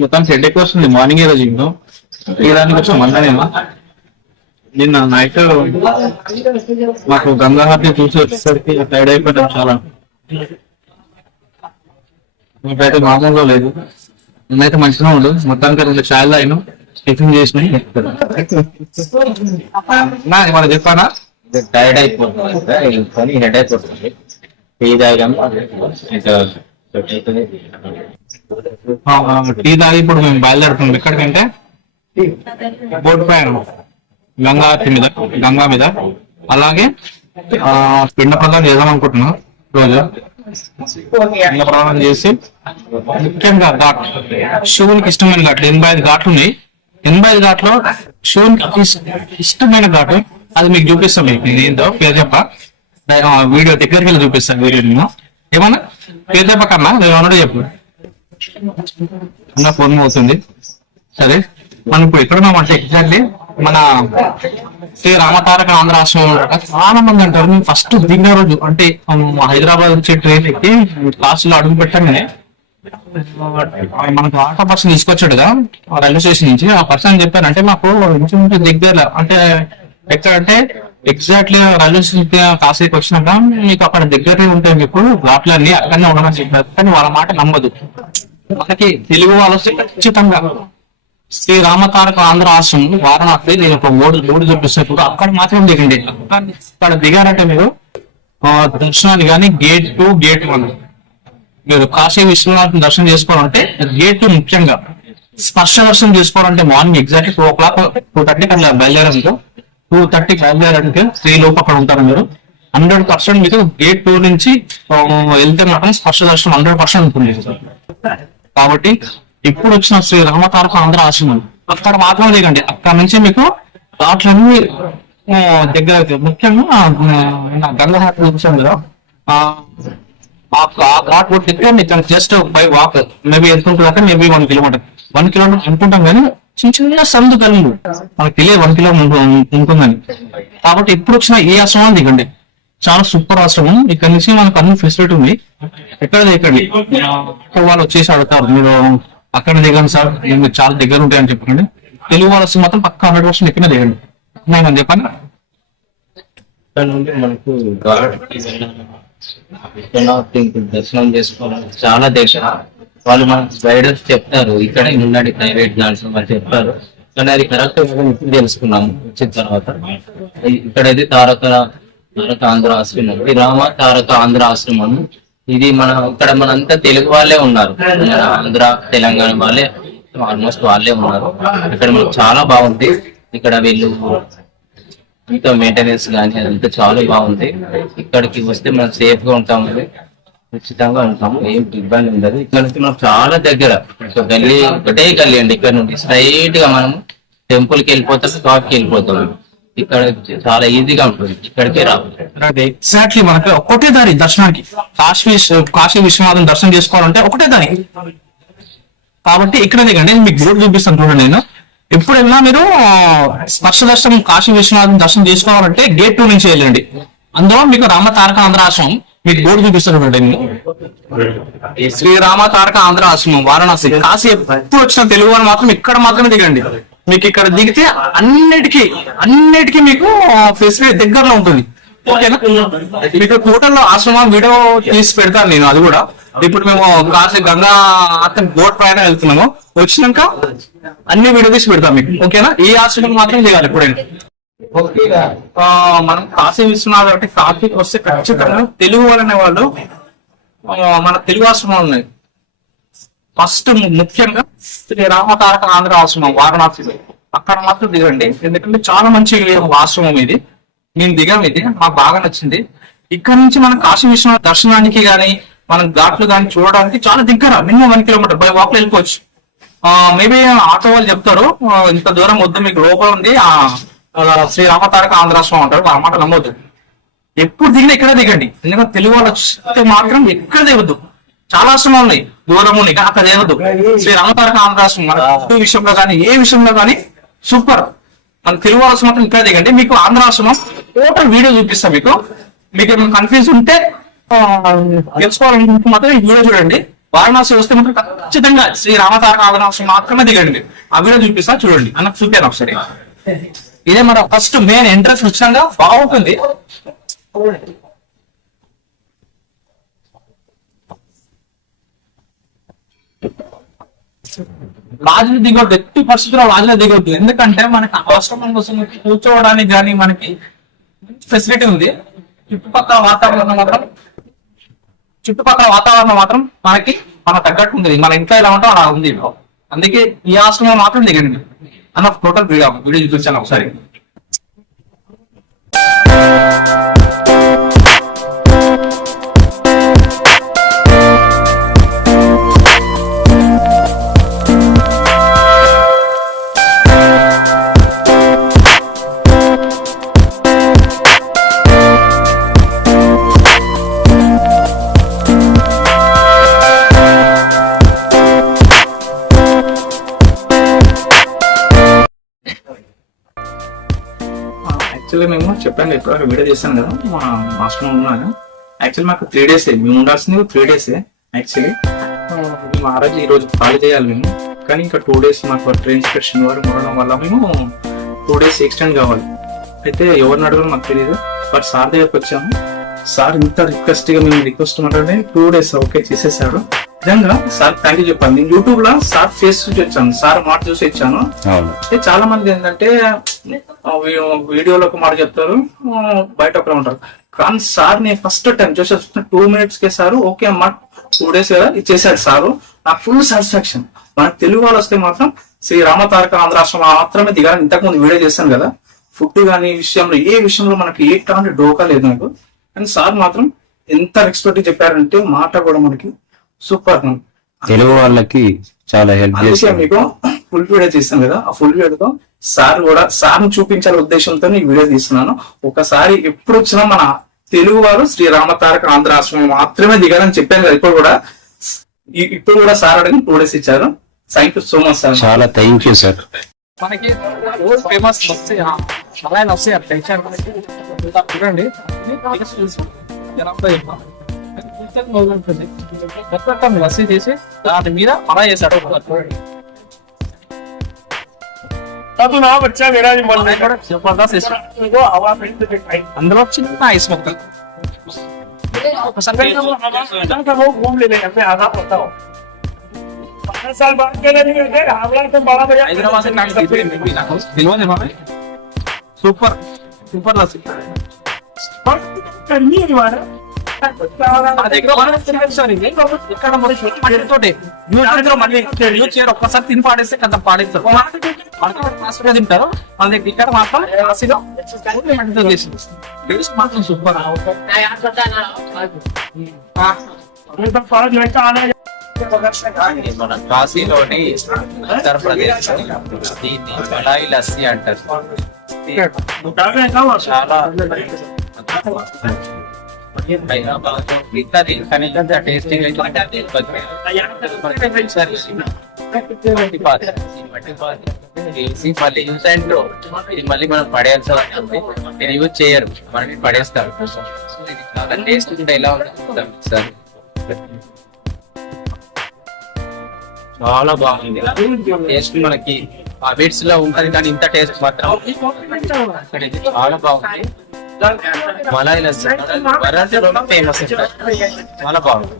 మొత్తం హెడ్ ఎక్కువ వస్తుంది మార్నింగ్ ఏ రోజు ఇంట్లో. దానికి వచ్చాం మళ్ళనేమో నిన్న నైట్ మాకు గంగా చూసి వచ్చేసరికి టైర్డ్ అయిపోయాం చాలా. మాకైతే మామూలుగా లేదు. నిన్నైతే మంచిగా ఉండు. మొత్తానికి రెండు ఛాయలు అయినా. టిఫిన్ చేసినాయి. నా మనం చెప్పానా? టైర్డ్ అయిపోతుంది హెడ్ అయిపోతుంది. టీ తాగాము. టీ తాగి ఇప్పుడు మేము బయలుదేరుతున్నాం ఎక్కడికంటే బోట్ పైన గంగా మీద గంగా మీద. అలాగే ఆ పిండ ప్రదానం చేద్దాం అనుకుంటున్నాం రోజు. పిండ ప్రదానం చేసి ముఖ్యంగా ఘాట్ శివునికి ఇష్టమైన ఘాట్లు ఎనభై ఐదు ఘాట్లు ఉన్నాయి. ఎనభై ఐదు ఘాట్లో శివునికి ఇష్టమైన ఘాటు అది మీకు చూపిస్తాం మీకు నేను ఏంటో పేరు చెప్ప. వీడియో దగ్గరికి వెళ్ళి చూపిస్తాను వీడియో నేను. ఏమన్నా? పేరు చెప్పకన్నా నేను ఏమన్నా చెప్పు. అన్న ఫోన్ అవుతుంది సరే మనం ఇప్పుడు ఎక్కడున్నామంటే ఎగ్జాక్ట్లీ మన శ్రీ రామతారక ఆంధ్ర ఆశ్రమం చాలా మంది అంటారు నేను ఫస్ట్ దిగిన రోజు అంటే హైదరాబాద్ వచ్చే ట్రైన్ ఎక్కి లాస్ట్లో అడుగు పెట్టగానే మనకు ఆటో పర్సన్ తీసుకొచ్చాడు కదా ఆ రైల్వే స్టేషన్ నుంచి. ఆ పర్సన్ చెప్పాను అంటే మాకు ఇంచుమించు దగ్గర అంటే ఎక్కడంటే ఎగ్జాక్ట్లీ రైల్వే స్టేషన్ కాసేపు వచ్చినాక మీకు అక్కడ దగ్గరలో ఉంటాయి మీకు ఘాట్లన్నీ అక్కడనే ఉండమని చెప్పారు. కానీ వాళ్ళ మాట నమ్మదు. మనకి తెలుగు వాళ్ళు ఖచ్చితంగా శ్రీ రామతారక ఆంధ్ర ఆశ్రమం వారణాసి నేను ఒక మూడు మూడు చూపిస్తున్నప్పుడు అక్కడ మాత్రం దిగండి. అక్కడ- దిగారంటే మీరు దర్శనాలు దర్శనాన్ని కానీ గేట్ టు గేట్ వన్ మీరు కాశీ విశ్వనాథ్ దర్శనం చేసుకోవాలంటే గేట్ టు ముఖ్యంగా స్పర్శ దర్శనం చేసుకోవాలంటే morning exact two o'clock two థర్టీకి అట్లా బయలుదేరారు టూ థర్టీకి బయలుదేరారంటే త్రీ లోపు అక్కడ ఉంటారు మీరు. హండ్రెడ్ పర్సెంట్ మీకు గేట్ టూ నుంచి వెళ్తే మాత్రం స్పర్శ దర్శనం హండ్రెడ్ పర్సెంట్ ఉంటుంది. కాబట్టి ఇప్పుడు వచ్చిన శ్రీ రామతారక ఆంధ్ర ఆశ్రమం అక్కడ మాత్రమే దిగండి అక్కడ నుంచి మీకు ఘాట్లన్నీ దగ్గర అవుతాయి. ముఖ్యంగా గంగాహాట్ హాట్ చూసాను కదా ఆ, ఘాట్ రోడ్ దగ్గర మీకు జస్ట్ బై వాక్ మేబీ ఎంత maybe one kilometer one kilometer అనుకుంటాం కానీ చిన్న చిన్న సందు కలిగి మనకు తెలియదు వన్ కిలోమీటర్ ఉంటుందని. కాబట్టి ఇప్పుడు వచ్చిన ఏ ఆశ్రమం దిగండి. చాలా సూపర్ ఆశ్రమం. ఇక్కడ నుంచి మనకు అన్ని ఫెసిలిటీ ఉంది. ఎక్కడ దిగండి వాళ్ళు వచ్చేసి అడుగుతారు. మీరు అక్కడ దిగండి సార్. మీకు చాలా దగ్గర ఉంటాయని చెప్పండి తెలుగు వాళ్ళు మాత్రం పక్క హండ్రెడ్ పర్సెంట్ ఎక్కడ దిగండి. నేను చెప్పండి? మనకు దర్శనం చేసుకోవడానికి చాలా దగ్గర వాళ్ళు మనకు గైడెన్స్ చెప్తారు. ఇక్కడ ఉండండి ప్రైవేట్ గార్డ్స్ వాళ్ళు చెప్తారు. కానీ అది కరెక్ట్ తెలుసుకున్నాము? వచ్చిన తర్వాత. ఇక్కడైతే తారక తారకాంధ్ర ఆశ్రమం. ఇది రామ తారక ఆంధ్ర ఆశ్రమం. ఇది మన ఇక్కడ మనంతా తెలుగు వాళ్ళే ఉన్నారు. ఆంధ్ర తెలంగాణ వాళ్ళే ఆల్మోస్ట్ వాళ్ళే ఉన్నారు. ఇక్కడ మనకు చాలా బాగుంది. ఇక్కడ వీళ్ళు ఇంకా మెయింటెనెన్స్ కానీ అదంతా చాలా బాగుంది. ఇక్కడికి వస్తే మనం సేఫ్గా ఉంటాము. ఖచ్చితంగా ఉంటాము. ఏం ఇబ్బంది ఉండదు. ఇక్కడ నుంచి మనం చాలా దగ్గర గల్లీ ఒకటే గల్లీ అండి. ఇక్కడ నుండి స్ట్రైట్గా మనం టెంపుల్కి వెళ్ళిపోతాం షాప్కి కి వెళ్ళిపోతాం. ఇక్కడ చాలా ఈజీగా ఉంటుంది. ఇక్కడికే ఎగ్జాక్ట్లీ మనకి ఒకటే దారి దర్శనానికి. కాశీ కాశీ విశ్వనాథం దర్శనం చేసుకోవాలంటే ఒకటే దారి. కాబట్టి ఇక్కడ దిగండి నేను మీకు బోర్డు చూపిస్తాను చూడండి నేను. ఎప్పుడైనా మీరు స్పర్శ దర్శనం కాశీ విశ్వనాథం దర్శనం చేసుకోవాలంటే గేట్ టూ నుంచి వెళ్ళండి. అందులో మీకు రామ తారక ఆంధ్ర ఆశ్రమం మీకు బోర్డు చూపిస్తాను చూడండి నేను. శ్రీ రామ తారక ఆంధ్ర ఆశ్రమం వారణాసి. కాశీ ఎప్పుడు వచ్చిన తెలుగు వాళ్ళు మాత్రం ఇక్కడ మాత్రమే దిగండి. మీకు ఇక్కడ దిగితే అన్నిటికీ అన్నిటికీ మీకు ఫెసిలిటీ దగ్గరలో ఉంటుంది. ఓకేనా? మీకు టోటల్ ఆశ్రమం వీడియో తీసి పెడతాను నేను అది కూడా. ఇప్పుడు మేము కాశీ గంగా అతని బోట్ పైన వెళ్తున్నాము. వచ్చినాక అన్ని వీడియో తీసి పెడతాం మీకు. ఓకేనా? ఈ ఆశ్రమం మాత్రం దిగాలి ఎప్పుడైనా. మనం కాశీ విశ్వనాథ్ అంటే కాశీకి వస్తే ఖచ్చితంగా తెలుగు వాళ్ళు ఆ, మన తెలుగు ఆశ్రమం ఉన్నాయి. ఫస్ట్ ముఖ్యంగా శ్రీ రామతారక ఆంధ్ర ఆశ్రమం వారణాసిలో. అక్కడ మాత్రం దిగండి. ఎందుకంటే చాలా మంచి ఆశ్రమం ఇది. మేము దిగాం ఇది. మాకు బాగా నచ్చింది. ఇక్కడ నుంచి మనం కాశీ విశ్వనాథ్ దర్శనానికి గానీ మనం ఘాట్లు కానీ చూడడానికి చాలా దగ్గర మినిమం వన్ కిలోమీటర్ బై వాక్లో వెళ్ళిపోవచ్చు. మేబీ ఆటో వాళ్ళు చెప్తారు ఇంత దూరం వద్దు మీకు లోపల ఉంది ఆ శ్రీ రామతారక ఆంధ్రాశ్రమం అంటారు. ఆ మాట నమ్మొద్దు. ఎప్పుడు దిగినా ఇక్కడే దిగండి. ఎందుకంటే తెలుగు వాళ్ళు వస్తే మాత్రం ఎక్కడ దిగద్దు. చాలా ఆశ్రమాలు ఉన్నాయి. దూరం అక్కడ దిగద్దు శ్రీ రామతారక ఆంధ్రాశ్రమం మన ఫుడ్ విషయంలో కానీ ఏ విషయంలో కానీ సూపర్. మన తెలుగు వాళ్ళు మాత్రం ఇక్కడ దిగండి. మీకు ఆంధ్ర ఆశ్రమం టోటల్ వీడియో చూపిస్తాం మీకు. మీకు ఏమైనా కన్ఫ్యూజ్ ఉంటే తెలుసుకోవాలనుకుంటే మాత్రం ఈ వీడియో చూడండి. వారణాసి వస్తే మాత్రం ఖచ్చితంగా శ్రీ రామతారక ఆంధ్రాశ్రమం మాత్రమే దిగండి. ఆ వీడియో చూపిస్తా చూడండి. అన్నకు చూపాను ఒకసారి. ఇదే మన ఫస్ట్ మెయిన్ ఎంట్రన్స్ వచ్చాక బాగుంటుంది. రాజులు దిగొద్దు ఎట్టి పరిస్థితుల్లో రాజులు దిగొద్దు. ఎందుకంటే మనకి ఆశ్రమం కోసం కూర్చోవడానికి కానీ మనకి ఫెసిలిటీ ఉంది. చుట్టుపక్కల వాతావరణం మాత్రం చుట్టుపక్కల వాతావరణం మాత్రం మనకి మన తగ్గట్టు ఉంది. మన ఇంట్లో ఎలా ఉంటాం అలా ఉంది. అందుకే ఈ ఆశ్రమం మాత్రం దిగండి. అన్న టోటల్ వీడియో వీడియో చూపించాను ఒకసారి. చెప్పాను ఎప్పుడు వీడియో చేశాను కదా మా మాస్టర్ ఉన్నాను యాక్చువల్లీ మాకు త్రీ డేస్ మేము ఉండాల్సింది త్రీ డేస్ యాక్చువల్లీ మేము ఆ రోజు ఈ రోజు ఖాళీ చేయాలి మేము. కానీ ఇంకా టూ డేస్ మాకు ట్రైన్ ఇన్స్పెక్షన్ వారు ఉండడం వల్ల మేము టూ డేస్ ఎక్స్టెండ్ కావాలి. అయితే ఎవరిని అడగడం మాకు తెలియదు బట్ సార్ దగ్గరకు వచ్చాము. సార్ ఇంత రిక్వెస్ట్గా మేము రిక్వెస్ట్ మాట్లాడే టూ డేస్ ఓకే చేసేసాడు. నిజంగా సార్ థ్యాంక్ యూ చెప్పాను నేను యూట్యూబ్లో సార్ ఫేస్ చూసి వచ్చాను. సార్ మాట చూసి వచ్చాను. అయితే చాలా మంది ఏంటంటే వీడియోలో ఒక మాట చెప్తారు. బయట ఒకలా ఉంటారు. కానీ సార్ నేను ఫస్ట్ టైం చూసి టూ మినిట్స్ కే సార్ ఓకే అమ్మా టూ డేస్ కదా ఇచ్చేసాడు సారు. నాకు ఫుల్ సాటిస్ఫాక్షన్ మన తెలుగు వాళ్ళు వస్తే మాత్రం శ్రీ రామతారక ఆంధ్రాశ్రమం మాత్రమే దిగాలని ఇంతకు ముందు వీడియో చేశాను కదా. ఫుడ్ కానీ విషయంలో ఏ విషయంలో మనకి ఏ ఎట్లాంటి డోకా లేదు నాకు. కానీ సార్ మాత్రం ఎంత రెస్పెక్ట్ చెప్పారంటే మాట కూడా మనకి సూపర్ తెలుగు వాళ్ళకి చాలా హెల్ప్ చేస్తారు మీకు ఫుల్ వీడియో తీస్తాను కదా. ఆ ఫుల్ వీడియోతో సార్ కూడా సార్ చూపించాల ఉద్దేశంతో ఈ వీడియో తీస్తున్నాను. ఒకసారి ఎప్పుడు వచ్చినా మన తెలుగు వారు శ్రీ రామతారక ఆంధ్ర ఆశ్రమం మాత్రమే దిగాలని చెప్పాను కదా. ఇప్పుడు కూడా ఇప్పుడు కూడా సార్ అడిగి టూ డేస్ ఇచ్చారు. Thank you so much sir. చాలా థ్యాంక్ యూ సార్ మనకి ఫేమస్ వస్తాయి చాలా వస్తాయి టెన్షన్ చూడండి లస్సీ చేసి దాని మీద అలా చేశాడు तब ना बच्चा मेरा भी मन नहीं కూడా జబర్దస్త్ వేశాడు. वो हवा में से दिखाई అందులో చిన్న ఐస్ మొక్క ఒకసారి का वो घूम ले लेंगे मैं आधा पता हूँ पाँच साल बाद के लिए नहीं गए हावड़ा से बड़ा भैया హైదరాబాద్ నాకు తెలియదు నాకు తెలియదు మాకు సూపర్ సూపర్ లస్సీ करनी है हमारा ఒక్కసారి తిని పాడేస్తే కదా పాడేస్తారు. తింటారు. మన దగ్గర ఇక్కడ మాత్రం కాశీలో సూపర్ మన కాశీలోని ఉత్తరప్రదేశ్ దీన్ని మలాయి లస్సీ అంటారు. చాలా టేస్టింగ్ మళ్ళీ మళ్ళీ మనం పడేయాల్సి యూజ్ చేయరు మనకి పడేస్తారు చాలా టేస్ట్ ఎలా సార్ చాలా బాగుంది టేస్ట్ మనకి ఆ బిట్స్లో ఉంటది కానీ ఇంత టేస్ట్ మాత్రం చాలా బాగుంది చాలా బాగుంది మలాయి లస్సీ వరంగల్ ఫేమస్ చాలా బాగుంది